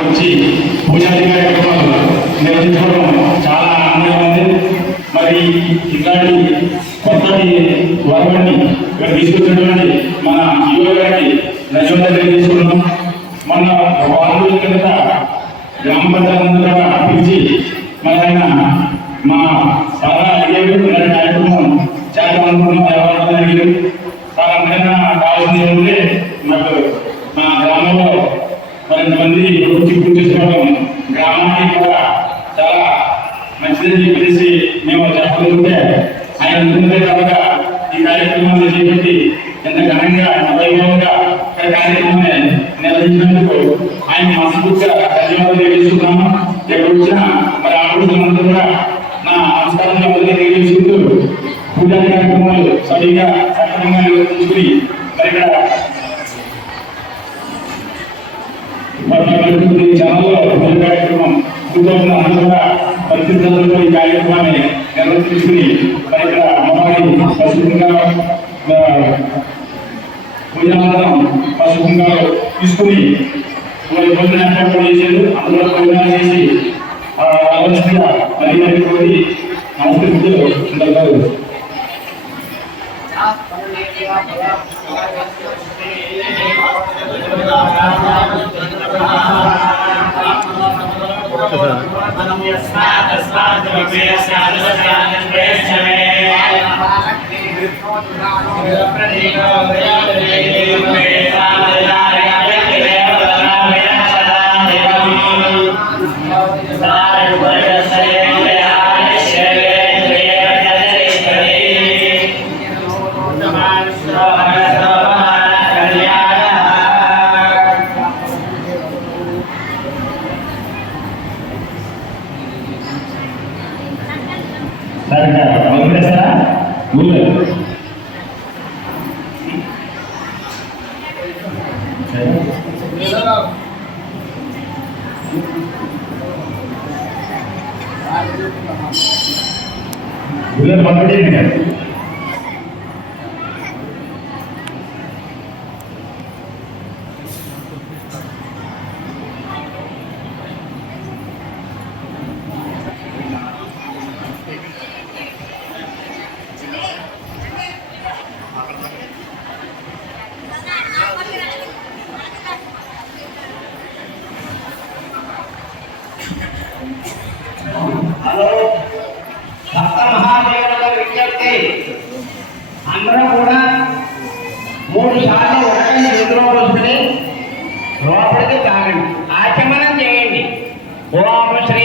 వచ్చి పూజాది కార్యక్రమాలు నిర్వహించుకోవడం చాలా ఆనందంగా ఉంది. మరి ఇట్లాంటి కొత్తటి వరవని ఇక్కడ తీసుకొచ్చినటువంటి మన యువ గారికి ధన్యవాదాలు తెలియజేసుకున్నాం. మన వారం కింద గ్రామ పంచాయతీ పిలిచి మరి ఆయన మా చాలా అడిగేవి ఇలాంటి కార్యక్రమం చాలా అనుకున్నాం. ఎవరు అడిగారు చాలా కావాల్సింది ఏమంటే నాకు మా గ్రామంలో మరింతమంది వృత్తి చేసుకోవడం గ్రామానికి కూడా చాలా మంచిదని చెప్పేసి మేము చెప్పగలిగితే ఆయన ముందే కనుక ఈ కార్యక్రమాన్ని చేపట్టి ఎంత ఘనంగా వైభవంగా కార్యక్రమాన్ని నిర్వహించినందుకు ఆయన మనస్ఫూర్తిగా ధన్యవాదాలు తెలియజేస్తున్నాము. ఎప్పుడు వచ్చినా మరి ఆలోచనంతా కూడా నా నమస్కారంగా తెలియజేసుకుంటూ పూజా కార్యక్రమాలు సరిగా సక్రమంగా నిర్వహించుకుని మరి ఇక్కడ ఛానల్లో పూజ కార్యక్రమం పూజలు అందరూ కూడా పరిస్థితుల్లో ఈ కార్యక్రమాన్ని నిర్వహించుకుని మరి ఇక్కడ అమ్మవారి పశువుగా పూజానందరం పశువుగా తీసుకుని వారి భోజన ఏర్పాటు చేశారు. అందులో భోజనాలు చేసి ఆలోచనగా మరి కోరి నమస్కరిస్తూ ఉంటారు. అందరూ కూడా 3 సార్లు ఒకటి ఎదురు వస్తుంది లోపలికి తాగండి, ఆచమనం చేయండి. ఓం శ్రీ